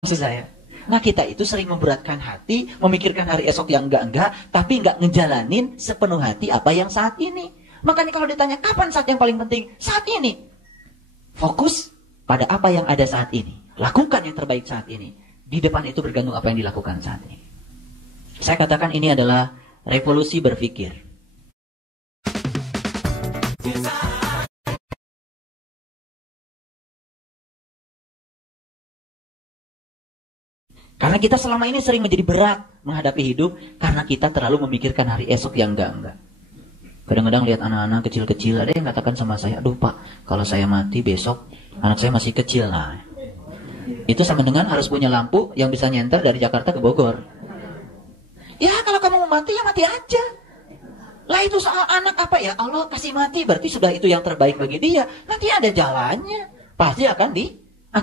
Maksud saya, nah kita itu sering memberatkan hati, memikirkan hari esok yang enggak, tapi enggak ngejalanin sepenuh hati apa yang saat ini. Makanya kalau ditanya kapan saat yang paling penting, saat ini. Fokus pada apa yang ada saat ini. Lakukan yang terbaik saat ini. Di depan itu bergantung apa yang dilakukan saat ini. Saya katakan ini adalah revolusi berpikir. Karena kita selama ini sering menjadi berat menghadapi hidup karena kita terlalu memikirkan hari esok yang enggak. Kadang-kadang lihat anak-anak kecil-kecil, ada yang katakan sama saya, aduh Pak, kalau saya mati besok anak saya masih kecil. Nah, itu sama dengan harus punya lampu yang bisa nyenter dari Jakarta ke Bogor. Ya kalau kamu mau mati ya mati aja. Lah itu soal anak apa ya? Allah kasih mati berarti sudah itu yang terbaik bagi dia. Nanti ada jalannya. Pasti akan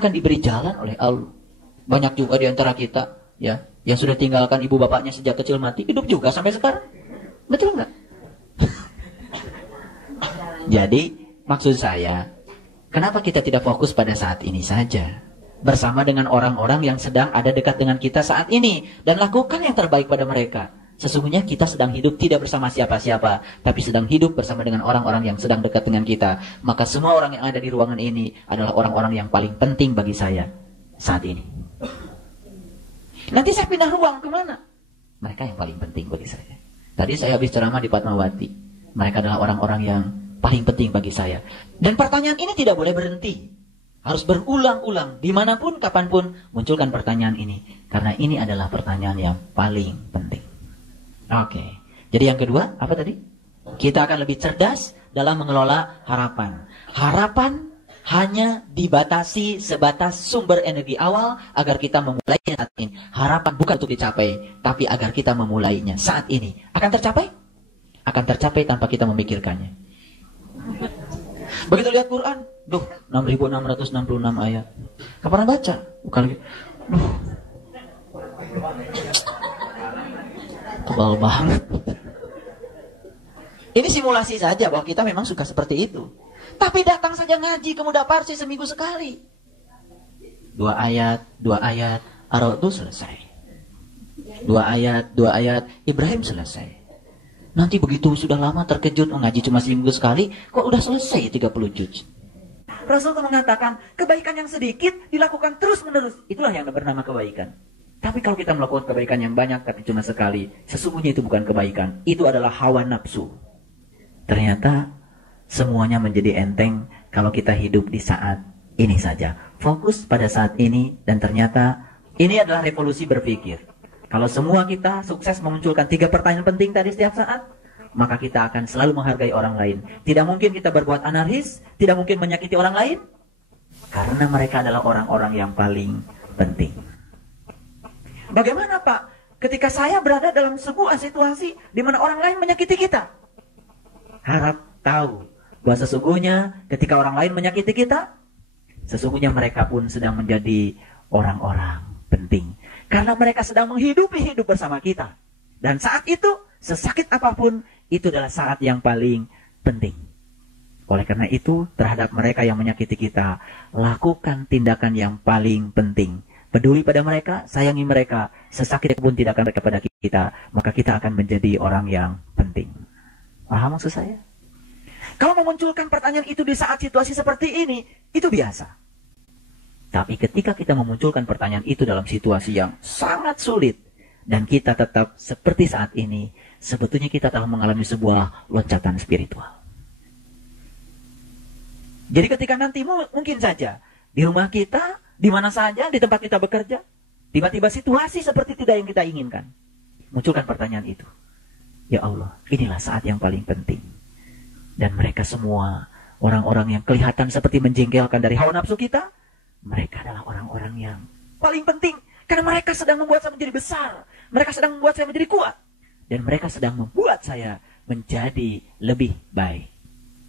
diberi jalan oleh Allah. Banyak juga di antara kita ya yang sudah tinggalkan ibu bapaknya sejak kecil mati, hidup juga sampai sekarang. Betul nggak? Jadi maksud saya, kenapa kita tidak fokus pada saat ini saja? Bersama dengan orang-orang yang sedang ada dekat dengan kita saat ini. Dan lakukan yang terbaik pada mereka. Sesungguhnya kita sedang hidup tidak bersama siapa-siapa, tapi sedang hidup bersama dengan orang-orang yang sedang dekat dengan kita. Maka semua orang yang ada di ruangan ini adalah orang-orang yang paling penting bagi saya saat ini. Nanti saya pindah ruang kemana? Mereka yang paling penting bagi saya. Tadi saya habis ceramah di Fatmawati. Mereka adalah orang-orang yang paling penting bagi saya. Dan pertanyaan ini tidak boleh berhenti. Harus berulang-ulang. Dimanapun, kapanpun, munculkan pertanyaan ini. Karena ini adalah pertanyaan yang paling penting. Oke. Jadi yang kedua, apa tadi? Kita akan lebih cerdas dalam mengelola harapan. Harapan hanya dibatasi sebatas sumber energi awal agar kita memulainya saat ini. Harapan bukan untuk dicapai, tapi agar kita memulainya saat ini. Akan tercapai? Akan tercapai tanpa kita memikirkannya. Begitu lihat Quran, 6.666 ayat. Kapan baca? Bukan lagi. Tebal banget. Ini simulasi saja bahwa kita memang suka seperti itu. Tapi datang saja ngaji ke Muda Parsi seminggu sekali. 2 ayat, Ar-Ra'd selesai. 2 ayat, Ibrahim selesai. Nanti begitu sudah lama terkejut, ngaji cuma seminggu sekali, kok udah selesai 30 juz. Rasul mengatakan, kebaikan yang sedikit dilakukan terus-menerus. Itulah yang bernama kebaikan. Tapi kalau kita melakukan kebaikan yang banyak tapi cuma sekali, sesungguhnya itu bukan kebaikan. Itu adalah hawa nafsu. Ternyata semuanya menjadi enteng kalau kita hidup di saat ini saja. Fokus pada saat ini, dan ternyata ini adalah revolusi berpikir. Kalau semua kita sukses memunculkan 3 pertanyaan penting tadi setiap saat, maka kita akan selalu menghargai orang lain. Tidak mungkin kita berbuat anarkis, tidak mungkin menyakiti orang lain, karena mereka adalah orang-orang yang paling penting. Bagaimana Pak? Ketika saya berada dalam sebuah situasi di mana orang lain menyakiti kita, harap tahu bahwa sesungguhnya ketika orang lain menyakiti kita, sesungguhnya mereka pun sedang menjadi orang-orang penting. Karena mereka sedang menghidupi hidup bersama kita. Dan saat itu, sesakit apapun, itu adalah saat yang paling penting. Oleh karena itu, terhadap mereka yang menyakiti kita, lakukan tindakan yang paling penting. Peduli pada mereka, sayangi mereka, sesakit apapun tindakan mereka pada kita, maka kita akan menjadi orang yang penting. Paham maksud saya? Kalau memunculkan pertanyaan itu di saat situasi seperti ini, itu biasa. Tapi ketika kita memunculkan pertanyaan itu dalam situasi yang sangat sulit, dan kita tetap seperti saat ini, sebetulnya kita telah mengalami sebuah loncatan spiritual. Jadi ketika nanti mungkin saja, di rumah kita, di mana saja, di tempat kita bekerja, tiba-tiba situasi seperti tidak yang kita inginkan. Munculkan pertanyaan itu. Ya Allah, inilah saat yang paling penting. Dan mereka semua, orang-orang yang kelihatan seperti menjengkelkan dari hawa nafsu kita, mereka adalah orang-orang yang paling penting. Karena mereka sedang membuat saya menjadi besar. Mereka sedang membuat saya menjadi kuat. Dan mereka sedang membuat saya menjadi lebih baik.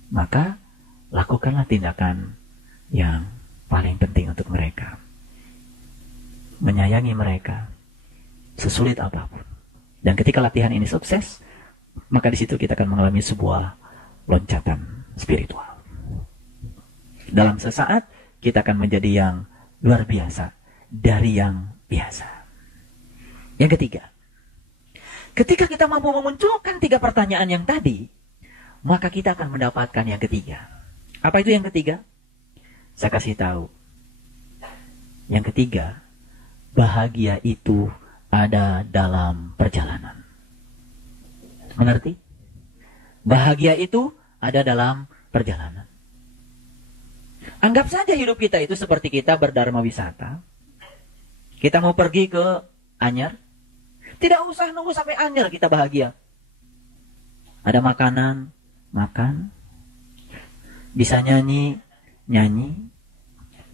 Maka, lakukanlah tindakan yang paling penting untuk mereka. Menyayangi mereka, sesulit apapun. Dan ketika latihan ini sukses, maka di situ kita akan mengalami sebuah loncatan spiritual. Dalam sesaat kita akan menjadi yang luar biasa, dari yang biasa. Yang ketiga, ketika kita mampu memunculkan 3 pertanyaan yang tadi, maka kita akan mendapatkan yang ketiga. Apa itu yang ketiga? Saya kasih tahu. Yang ketiga, bahagia itu ada dalam perjalanan. Mengerti? Bahagia itu ada dalam perjalanan. Anggap saja hidup kita itu seperti kita berdharma wisata. Kita mau pergi ke Anyer. Tidak usah nunggu sampai Anyer kita bahagia. Ada makanan, makan. Bisa nyanyi, nyanyi.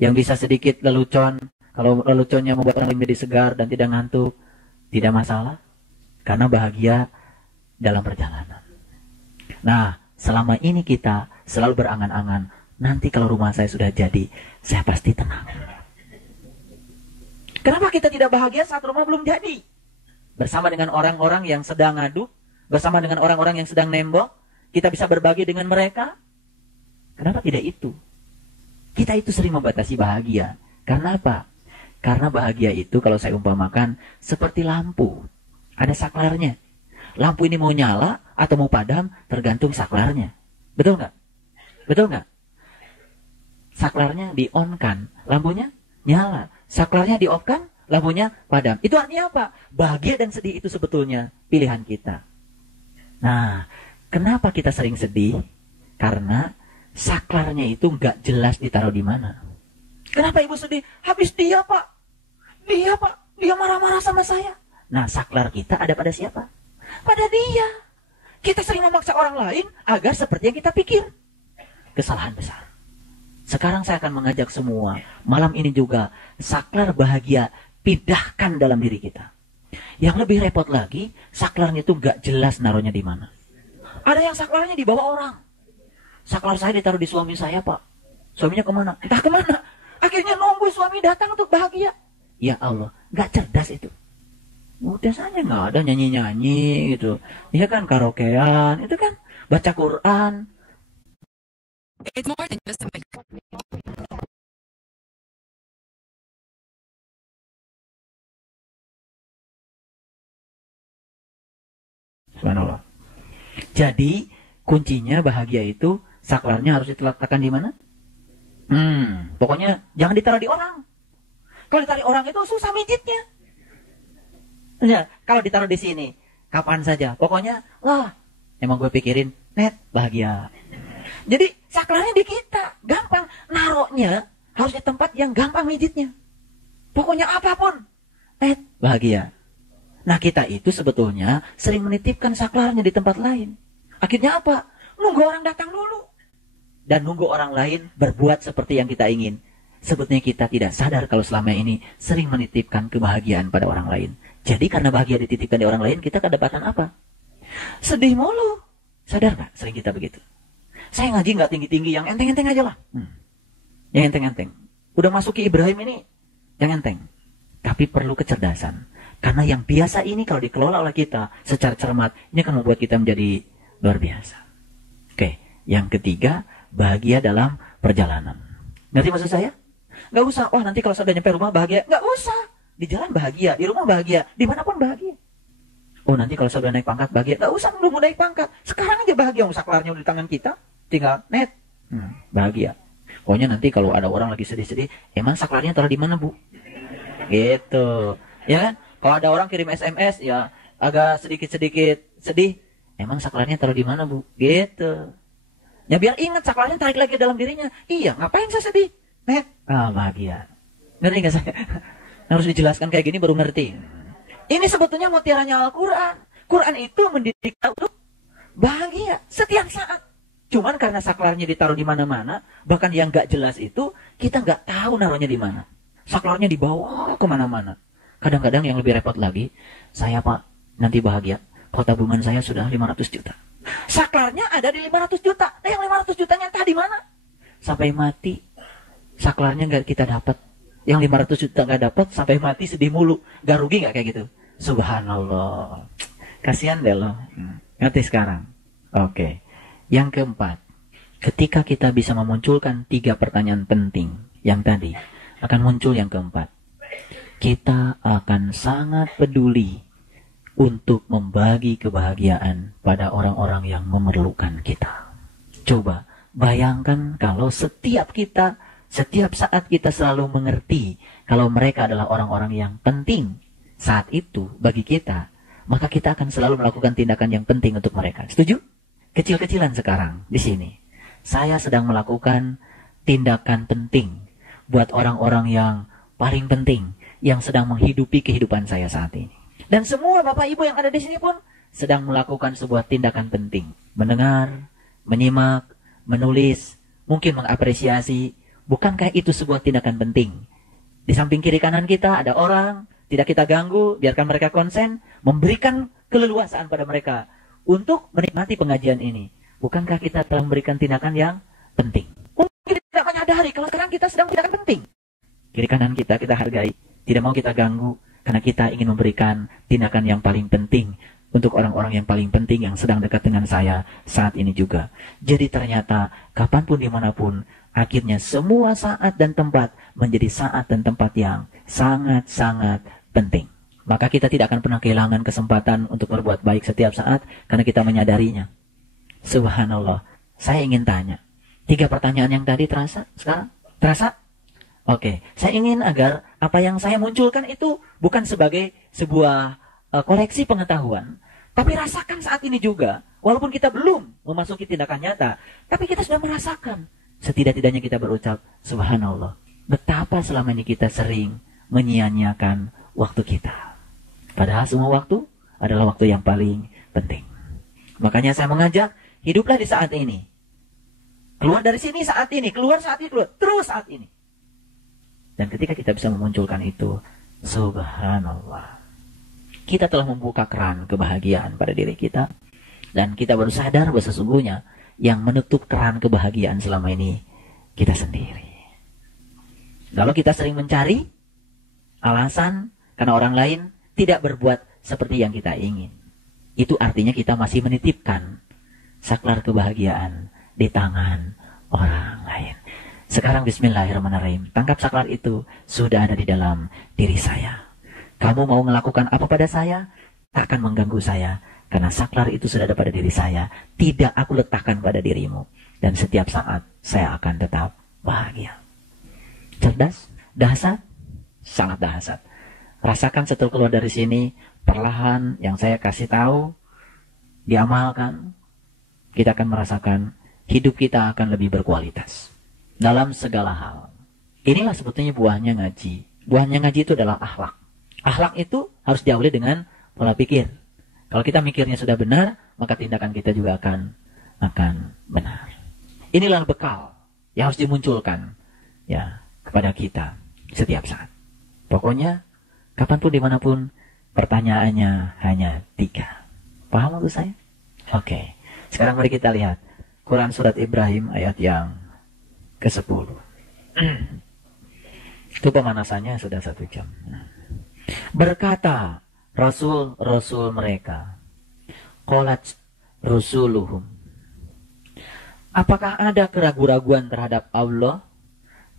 Yang bisa sedikit lelucon. Kalau leluconnya membuat orang menjadi segar dan tidak ngantuk, tidak masalah. Karena bahagia dalam perjalanan. Nah, selama ini kita selalu berangan-angan, nanti kalau rumah saya sudah jadi, saya pasti tenang. Kenapa kita tidak bahagia saat rumah belum jadi? Bersama dengan orang-orang yang sedang ngadu, bersama dengan orang-orang yang sedang nembok, kita bisa berbagi dengan mereka. Kenapa tidak itu? Kita itu sering membatasi bahagia. Karena apa? Karena bahagia itu kalau saya umpamakan seperti lampu. Ada saklarnya. Lampu ini mau nyala atau mau padam tergantung saklarnya. Betul nggak? Betul nggak? Saklarnya di-on-kan, lampunya nyala. Saklarnya di-off-kan, lampunya padam. Itu artinya apa? Bahagia dan sedih itu sebetulnya pilihan kita. Nah, kenapa kita sering sedih? Karena saklarnya itu nggak jelas ditaruh di mana. Kenapa ibu sedih? Habis dia, Pak. Dia, Pak. Dia marah-marah sama saya. Nah, saklar kita ada pada siapa? Pada dia. Kita sering memaksa orang lain agar seperti yang kita pikir. Kesalahan besar. Sekarang saya akan mengajak semua, malam ini juga, saklar bahagia pindahkan dalam diri kita. Yang lebih repot lagi, saklarnya itu gak jelas naruhnya di mana. Ada yang saklarnya di bawah orang. Saklar saya ditaruh di suami saya, Pak. Suaminya kemana? Entah kemana. Akhirnya nunggu suami datang untuk bahagia. Ya Allah, gak cerdas itu. Udah saja nggak ada nyanyi-nyanyi gitu. Iya kan, karaokean, itu kan baca Quran. It's more than just a Subhanallah. Jadi kuncinya bahagia itu saklarnya harus diletakkan di mana? Pokoknya jangan ditaruh di orang. Kalau ditaruh di orang itu susah mijitnya. Ya, kalau ditaruh di sini, kapan saja. Pokoknya, wah, emang gue pikirin, net, bahagia. Jadi, saklarnya di kita. Gampang. Naroknya harus di tempat yang gampang mijitnya. Pokoknya apapun, net, bahagia. Nah, kita itu sebetulnya sering menitipkan saklarnya di tempat lain. Akhirnya apa? Nunggu orang datang dulu. Dan nunggu orang lain berbuat seperti yang kita ingin. Sebetulnya kita tidak sadar kalau selama ini sering menitipkan kebahagiaan pada orang lain. Jadi karena bahagia dititipkan di orang lain, kita kedapatan apa? Sedih mulu. Sadar gak? Sering kita begitu. Saya ngaji gak tinggi-tinggi, yang enteng-enteng aja lah. Yang enteng-enteng. Udah masuk ke Ibrahim ini, yang enteng. Tapi perlu kecerdasan. Karena yang biasa ini kalau dikelola oleh kita secara cermat, ini akan membuat kita menjadi luar biasa. Oke, yang ketiga, bahagia dalam perjalanan. Ngerti maksud saya? Gak usah, wah nanti kalau sudah nyampe rumah bahagia. Gak usah. Di jalan bahagia, di rumah bahagia, dimanapun bahagia. Oh nanti kalau sudah naik pangkat bahagia, gak usah nunggu naik pangkat. Sekarang aja bahagia, saklarnya di tangan kita, tinggal net, bahagia. Pokoknya nanti kalau ada orang lagi sedih-sedih, emang saklarnya taruh di mana, Bu? Gitu, ya kan? Kalau ada orang kirim SMS, ya agak sedikit-sedikit sedih, emang saklarnya taruh di mana, Bu? Gitu. Ya biar ingat saklarnya tarik lagi dalam dirinya. Iya, ngapain saya sedih? Net, bahagia. Ngerti gak saya? Harus dijelaskan kayak gini baru ngerti. Ini sebetulnya mutiaranya Al-Quran. Quran itu mendidik kita untuk bahagia setiap saat. Cuman karena saklarnya ditaruh di mana-mana, bahkan yang gak jelas itu, kita gak tahu naruhnya di mana. Saklarnya dibawa kemana-mana. Kadang-kadang yang lebih repot lagi, saya Pak, nanti bahagia. Kalau tabungan saya sudah 500 juta. Saklarnya ada di 500 juta. Nah yang 500 jutanya entah di mana. Sampai mati, saklarnya gak kita dapat. Yang 500 juta gak dapat, sampai mati sedih mulu. Gak rugi gak kayak gitu? Subhanallah. Kasihan deh loh. Ngerti sekarang? Oke. Yang keempat, ketika kita bisa memunculkan 3 pertanyaan penting yang tadi, akan muncul yang keempat. kita akan sangat peduli untuk membagi kebahagiaan pada orang-orang yang memerlukan kita. Coba bayangkan kalau setiap saat kita selalu mengerti kalau mereka adalah orang-orang yang penting saat itu bagi kita, maka kita akan selalu melakukan tindakan yang penting untuk mereka. Setuju? Kecil-kecilan sekarang di sini. Saya sedang melakukan tindakan penting buat orang-orang yang paling penting yang sedang menghidupi kehidupan saya saat ini. Dan semua Bapak Ibu yang ada di sini pun sedang melakukan sebuah tindakan penting. Mendengar, menyimak, menulis, mungkin mengapresiasi. Bukankah itu sebuah tindakan penting? Di samping kiri kanan kita ada orang, tidak kita ganggu, biarkan mereka konsen, memberikan keleluasaan pada mereka untuk menikmati pengajian ini. Bukankah kita telah memberikan tindakan yang penting? Mungkin tidak menyadari kalau sekarang kita sedang tindakan penting. Kiri kanan kita hargai, tidak mau kita ganggu, karena kita ingin memberikan tindakan yang paling penting untuk orang-orang yang paling penting yang sedang dekat dengan saya saat ini juga. Jadi ternyata kapanpun dimanapun, akhirnya semua saat dan tempat menjadi saat dan tempat yang sangat-sangat penting. Maka kita tidak akan pernah kehilangan kesempatan untuk berbuat baik setiap saat karena kita menyadarinya. Subhanallah. Saya ingin tanya, 3 pertanyaan yang tadi terasa sekarang? Terasa? Oke, saya ingin agar apa yang saya munculkan itu bukan sebagai sebuah koleksi pengetahuan, tapi rasakan saat ini juga, walaupun kita belum memasuki tindakan nyata, tapi kita sudah merasakan. Setidak-tidaknya kita berucap, Subhanallah, betapa selama ini kita sering menyia-nyiakan waktu kita. Padahal semua waktu adalah waktu yang paling penting. Makanya saya mengajak, hiduplah di saat ini. Keluar dari sini saat ini, keluar saat ini, keluar terus saat ini. Dan ketika kita bisa memunculkan itu, Subhanallah, kita telah membuka keran kebahagiaan pada diri kita. Dan kita baru sadar bahwa sesungguhnya yang menutup keran kebahagiaan selama ini kita sendiri. Kalau kita sering mencari alasan karena orang lain tidak berbuat seperti yang kita ingin, itu artinya kita masih menitipkan saklar kebahagiaan di tangan orang lain. Sekarang bismillahirrahmanirrahim, tangkap saklar itu sudah ada di dalam diri saya. Kamu mau melakukan apa pada saya, tak akan mengganggu saya, karena saklar itu sudah ada pada diri saya. Tidak aku letakkan pada dirimu. Dan setiap saat saya akan tetap bahagia. Cerdas? Dahsyat? Sangat dahsyat. Rasakan setelah keluar dari sini, perlahan yang saya kasih tahu, diamalkan, kita akan merasakan hidup kita akan lebih berkualitas dalam segala hal. Inilah sebetulnya buahnya ngaji. Buahnya ngaji itu adalah akhlak. Akhlak itu harus diawali dengan pola pikir. Kalau kita mikirnya sudah benar, maka tindakan kita juga akan benar. Inilah bekal yang harus dimunculkan ya kepada kita setiap saat. Pokoknya kapanpun dimanapun, pertanyaannya hanya 3. Paham maksud saya? Oke. Sekarang mari kita lihat Quran surat Ibrahim ayat yang ke-10. Itu pemanasannya sudah 1 jam. Berkata Rasul mereka, qalat rusuluhum, apakah ada keraguan-raguan terhadap Allah,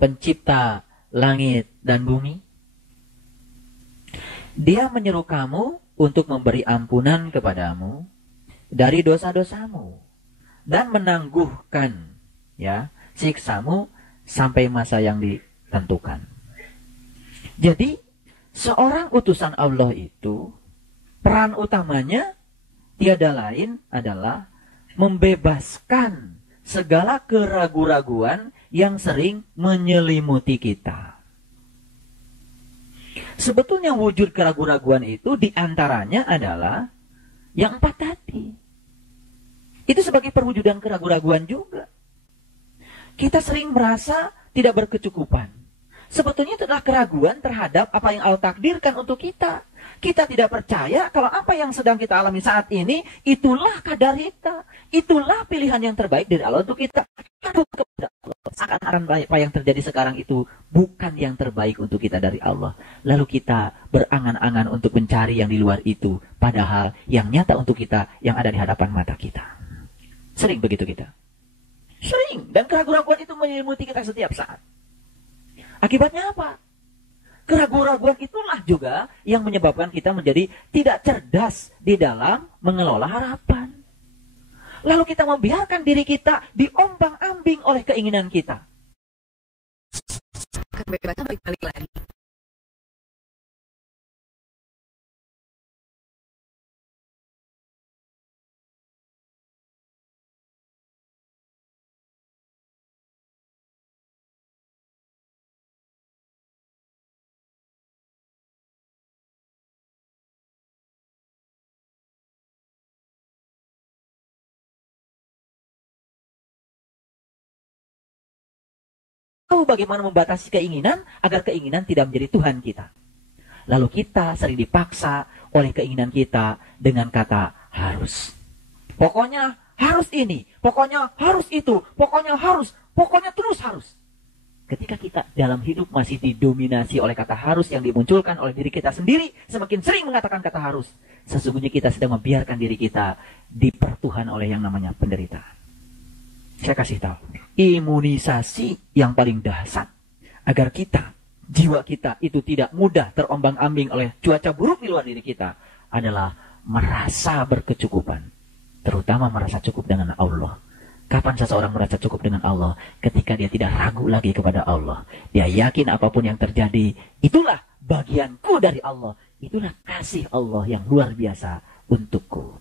pencipta langit dan bumi? Dia menyeru kamu untuk memberi ampunan kepadamu dari dosa-dosamu dan menangguhkan ya siksamu sampai masa yang ditentukan. Jadi seorang utusan Allah itu peran utamanya tiada lain adalah membebaskan segala keraguan-raguan yang sering menyelimuti kita. Sebetulnya wujud keraguan-raguan itu diantaranya adalah yang 4 tadi. Itu sebagai perwujudan keraguan-raguan juga. Kita sering merasa tidak berkecukupan. Sebetulnya itu adalah keraguan terhadap apa yang Allah takdirkan untuk kita. Kita tidak percaya kalau apa yang sedang kita alami saat ini, itulah kadar kita. Itulah pilihan yang terbaik dari Allah untuk kita. Seakan-akan apa yang terjadi sekarang itu bukan yang terbaik untuk kita dari Allah. Lalu kita berangan-angan untuk mencari yang di luar itu. Padahal yang nyata untuk kita yang ada di hadapan mata kita. Sering begitu kita. Sering. Dan keraguan-keraguan itu menyelimuti kita setiap saat. Akibatnya apa? Keraguan-keraguan itulah juga yang menyebabkan kita menjadi tidak cerdas di dalam mengelola harapan. Lalu kita membiarkan diri kita diombang-ambing oleh keinginan kita. Kebebasan balik lagi. Tahu bagaimana membatasi keinginan agar keinginan tidak menjadi Tuhan kita. Lalu kita sering dipaksa oleh keinginan kita dengan kata harus. Pokoknya harus ini, pokoknya harus itu, pokoknya terus harus. Ketika kita dalam hidup masih didominasi oleh kata harus yang dimunculkan oleh diri kita sendiri, semakin sering mengatakan kata harus, sesungguhnya kita sedang membiarkan diri kita dipertuhan oleh yang namanya penderitaan. Saya kasih tahu, imunisasi yang paling dahsyat agar kita, jiwa kita itu tidak mudah terombang-ambing oleh cuaca buruk di luar diri kita adalah merasa berkecukupan, terutama merasa cukup dengan Allah. Kapan seseorang merasa cukup dengan Allah? Ketika dia tidak ragu lagi kepada Allah. Dia yakin apapun yang terjadi, itulah bagianku dari Allah. Itulah kasih Allah yang luar biasa untukku.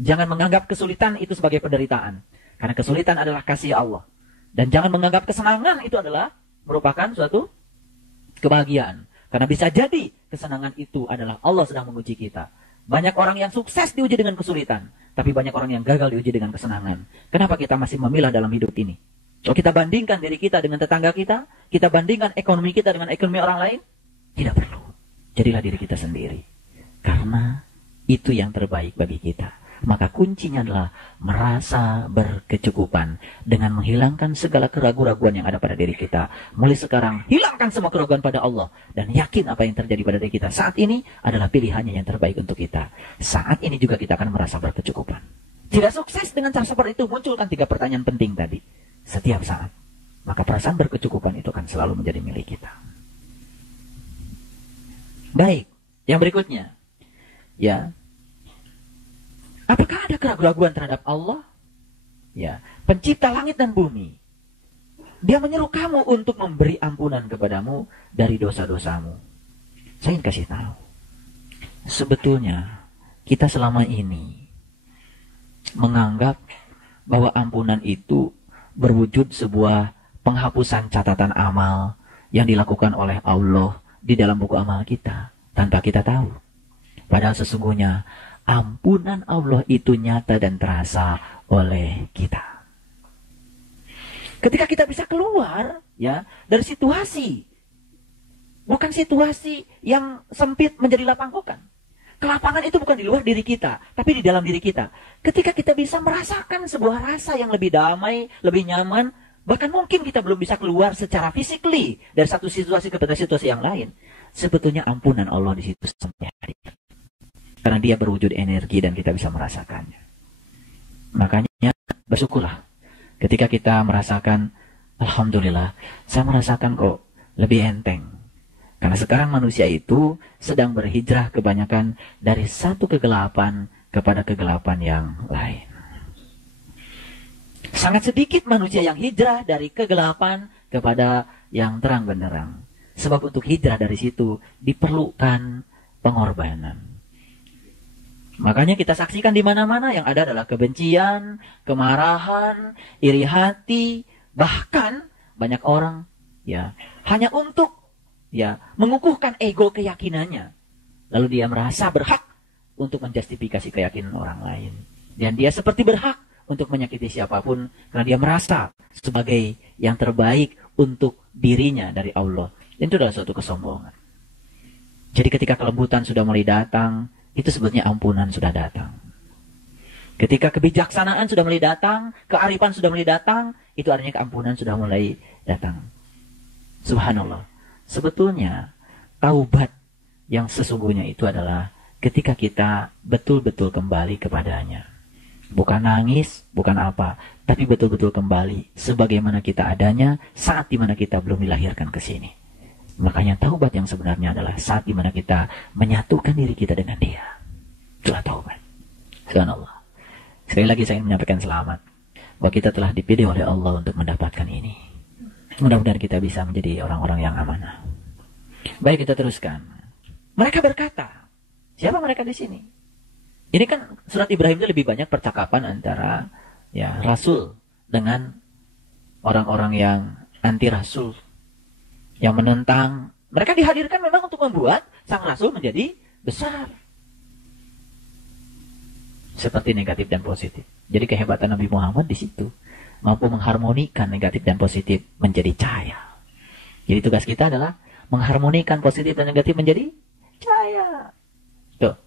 Jangan menganggap kesulitan itu sebagai penderitaan. Karena kesulitan adalah kasih Allah. Dan jangan menganggap kesenangan itu adalah merupakan suatu kebahagiaan. Karena bisa jadi kesenangan itu adalah Allah sedang menguji kita. Banyak orang yang sukses diuji dengan kesulitan. Tapi banyak orang yang gagal diuji dengan kesenangan. Kenapa kita masih memilah dalam hidup ini? Kalau kita bandingkan diri kita dengan tetangga kita, kita bandingkan ekonomi kita dengan ekonomi orang lain, tidak perlu. Jadilah diri kita sendiri. Karena itu yang terbaik bagi kita. Maka kuncinya adalah merasa berkecukupan dengan menghilangkan segala keraguan-raguan yang ada pada diri kita. Mulai sekarang, hilangkan semua keraguan pada Allah. Dan yakin apa yang terjadi pada diri kita saat ini adalah pilihannya yang terbaik untuk kita. Saat ini juga kita akan merasa berkecukupan. Tidak sukses dengan cara seperti itu, munculkan 3 pertanyaan penting tadi. Setiap saat. Maka perasaan berkecukupan itu akan selalu menjadi milik kita. Baik, yang berikutnya. Ya. Apakah ada keraguan terhadap Allah? Ya, pencipta langit dan bumi. Dia menyuruh kamu untuk memberi ampunan kepadamu dari dosa-dosamu. Saya ingin kasih tahu. Sebetulnya, kita selama ini menganggap bahwa ampunan itu berwujud sebuah penghapusan catatan amal yang dilakukan oleh Allah di dalam buku amal kita, tanpa kita tahu. Padahal sesungguhnya, ampunan Allah itu nyata dan terasa oleh kita. Ketika kita bisa keluar ya dari situasi, bukan situasi yang sempit menjadi lapang, bukan. Kelapangan itu bukan di luar diri kita, tapi di dalam diri kita. Ketika kita bisa merasakan sebuah rasa yang lebih damai, lebih nyaman, bahkan mungkin kita belum bisa keluar secara physically dari satu situasi kepada situasi yang lain. Sebetulnya ampunan Allah di situ sampai hari ini. Karena dia berwujud energi dan kita bisa merasakannya. Makanya bersyukurlah ketika kita merasakan, alhamdulillah, saya merasakan kok lebih enteng. Karena sekarang manusia itu sedang berhijrah kebanyakan dari satu kegelapan kepada kegelapan yang lain. Sangat sedikit manusia yang hijrah dari kegelapan kepada yang terang benderang. Sebab untuk hijrah dari situ diperlukan pengorbanan. Makanya kita saksikan di mana-mana yang ada adalah kebencian, kemarahan, iri hati, bahkan banyak orang ya hanya untuk ya mengukuhkan ego keyakinannya. Lalu dia merasa berhak untuk menjustifikasi keyakinan orang lain. Dan dia seperti berhak untuk menyakiti siapapun karena dia merasa sebagai yang terbaik untuk dirinya dari Allah. Itu adalah suatu kesombongan. Jadi ketika kelembutan sudah mulai datang, itu sebetulnya ampunan sudah datang. Ketika kebijaksanaan sudah mulai datang, kearifan sudah mulai datang, itu artinya keampunan sudah mulai datang. Subhanallah. Sebetulnya taubat yang sesungguhnya itu adalah ketika kita betul-betul kembali kepadanya. Bukan nangis, bukan apa, tapi betul-betul kembali sebagaimana kita adanya saat dimana kita belum dilahirkan ke sini. Makanya taubat yang sebenarnya adalah saat dimana kita menyatukan diri kita dengan Dia. Itulah taubat. Subhanallah. Sekali lagi saya ingin menyampaikan selamat bahwa kita telah dipilih oleh Allah untuk mendapatkan ini. Mudah-mudahan kita bisa menjadi orang-orang yang amanah. Baik, kita teruskan. Mereka berkata, siapa mereka di sini? Ini kan surat Ibrahim itu lebih banyak percakapan antara ya Rasul dengan orang-orang yang anti Rasul, yang menentang. Mereka dihadirkan memang untuk membuat sang Rasul menjadi besar. Seperti negatif dan positif. Jadi kehebatan Nabi Muhammad di situ, mampu mengharmonikan negatif dan positif menjadi cahaya. Jadi tugas kita adalah mengharmonikan positif dan negatif menjadi cahaya. Tuh.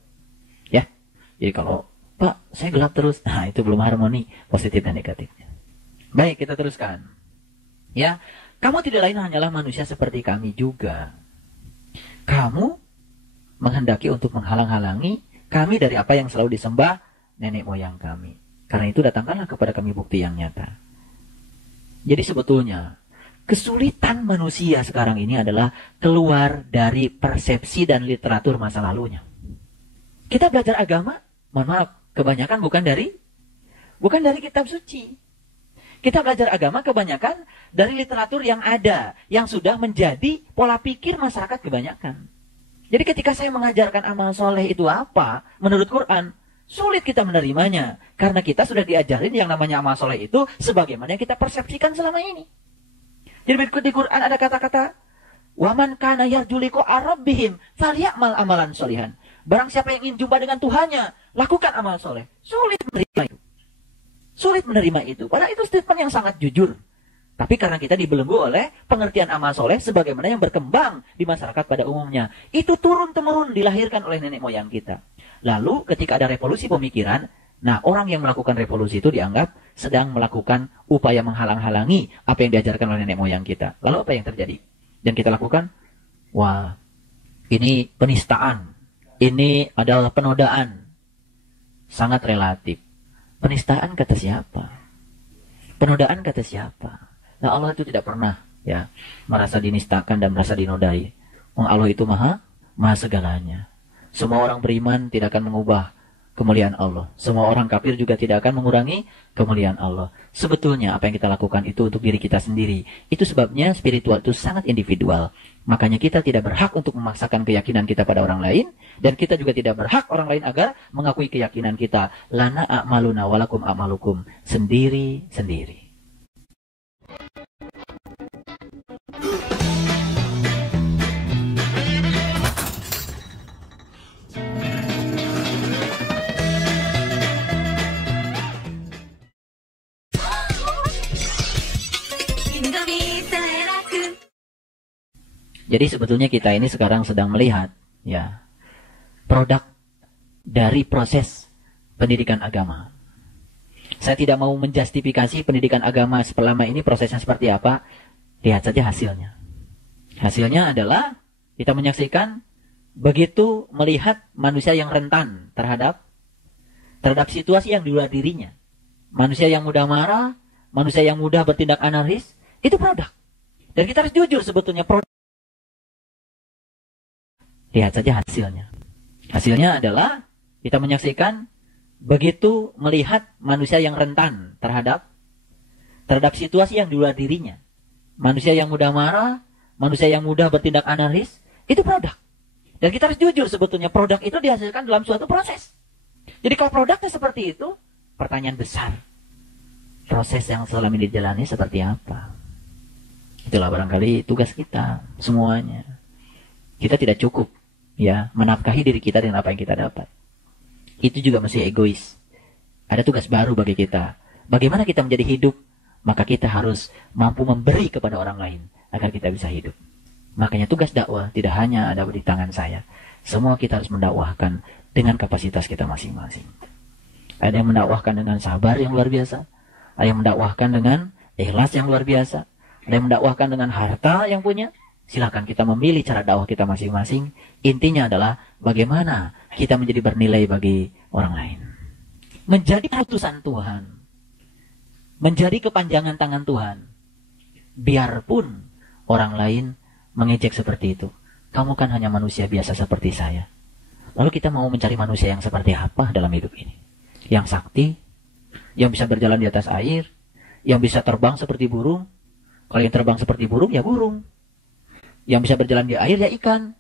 Ya. Jadi kalau, Pak, saya gelap terus. Nah, itu belum harmoni positif dan negatifnya. Baik, kita teruskan. Ya, kamu tidak lain hanyalah manusia seperti kami juga. Kamu menghendaki untuk menghalang-halangi kami dari apa yang selalu disembah nenek moyang kami. Karena itu datangkanlah kepada kami bukti yang nyata. Jadi sebetulnya kesulitan manusia sekarang ini adalah keluar dari persepsi dan literatur masa lalunya. Kita belajar agama, mohon maaf, kebanyakan bukan dari kitab suci. Kita belajar agama kebanyakan dari literatur yang ada, yang sudah menjadi pola pikir masyarakat kebanyakan. Jadi ketika saya mengajarkan amal soleh itu apa, menurut Quran, sulit kita menerimanya. Karena kita sudah diajarin yang namanya amal soleh itu sebagaimana yang kita persepsikan selama ini. Jadi berikut di Quran ada kata-kata, "Waman kana yarju liqa'a rabbihim falyamal amalan sholihan." Barang siapa yang ingin jumpa dengan Tuhannya, lakukan amal soleh. Sulit menerima itu. Sulit menerima itu. Padahal itu statement yang sangat jujur. Tapi karena kita dibelenggu oleh pengertian amal soleh sebagaimana yang berkembang di masyarakat pada umumnya. Itu turun-temurun dilahirkan oleh nenek moyang kita. Lalu ketika ada revolusi pemikiran, nah orang yang melakukan revolusi itu dianggap sedang melakukan upaya menghalang-halangi apa yang diajarkan oleh nenek moyang kita. Lalu apa yang terjadi? Dan kita lakukan, wah, ini penistaan. Ini adalah penodaan. Sangat relatif. Penistaan kata siapa? Penodaan kata siapa? Nah, Allah itu tidak pernah ya merasa dinistakan dan merasa dinodai. Allah itu maha segalanya. Semua orang beriman tidak akan mengubah kemuliaan Allah. Semua orang kafir juga tidak akan mengurangi kemuliaan Allah. Sebetulnya apa yang kita lakukan itu untuk diri kita sendiri. Itu sebabnya spiritual itu sangat individual. Makanya kita tidak berhak untuk memaksakan keyakinan kita pada orang lain. Dan kita juga tidak berhak orang lain agar mengakui keyakinan kita. Lana a'maluna walakum a'malukum. Sendiri-sendiri. Jadi sebetulnya kita ini sekarang sedang melihat ya produk dari proses pendidikan agama. Saya tidak mau menjustifikasi pendidikan agama selama ini prosesnya seperti apa. Lihat saja hasilnya. Hasilnya adalah kita menyaksikan begitu melihat manusia yang rentan terhadap situasi yang di luar dirinya. Manusia yang mudah marah, manusia yang mudah bertindak anarkis, itu produk. Dan kita harus jujur sebetulnya produk. Lihat saja hasilnya. Hasilnya adalah kita menyaksikan begitu melihat manusia yang rentan terhadap situasi yang di luar dirinya. Manusia yang mudah marah, manusia yang mudah bertindak anarkis, itu produk. Dan kita harus jujur sebetulnya produk itu dihasilkan dalam suatu proses. Jadi kalau produknya seperti itu, pertanyaan besar. Proses yang selama ini dijalani seperti apa? Itulah barangkali tugas kita semuanya. Kita tidak cukup ya menafkahi diri kita dengan apa yang kita dapat. Itu juga masih egois. Ada tugas baru bagi kita. Bagaimana kita menjadi hidup? Maka kita harus mampu memberi kepada orang lain agar kita bisa hidup. Makanya tugas dakwah tidak hanya ada di tangan saya. Semua kita harus mendakwahkan dengan kapasitas kita masing-masing. Ada yang mendakwahkan dengan sabar yang luar biasa. Ada yang mendakwahkan dengan ikhlas yang luar biasa. Ada yang mendakwahkan dengan harta yang punya. Silakan kita memilih cara dakwah kita masing-masing. Intinya adalah bagaimana kita menjadi bernilai bagi orang lain. Menjadi putusan Tuhan. Menjadi kepanjangan tangan Tuhan. Biarpun orang lain mengejek seperti itu. Kamu kan hanya manusia biasa seperti saya. Lalu kita mau mencari manusia yang seperti apa dalam hidup ini? Yang sakti, yang bisa berjalan di atas air, yang bisa terbang seperti burung. Kalau yang terbang seperti burung, ya burung. Yang bisa berjalan di air, ya ikan.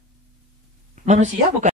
Manusia bukan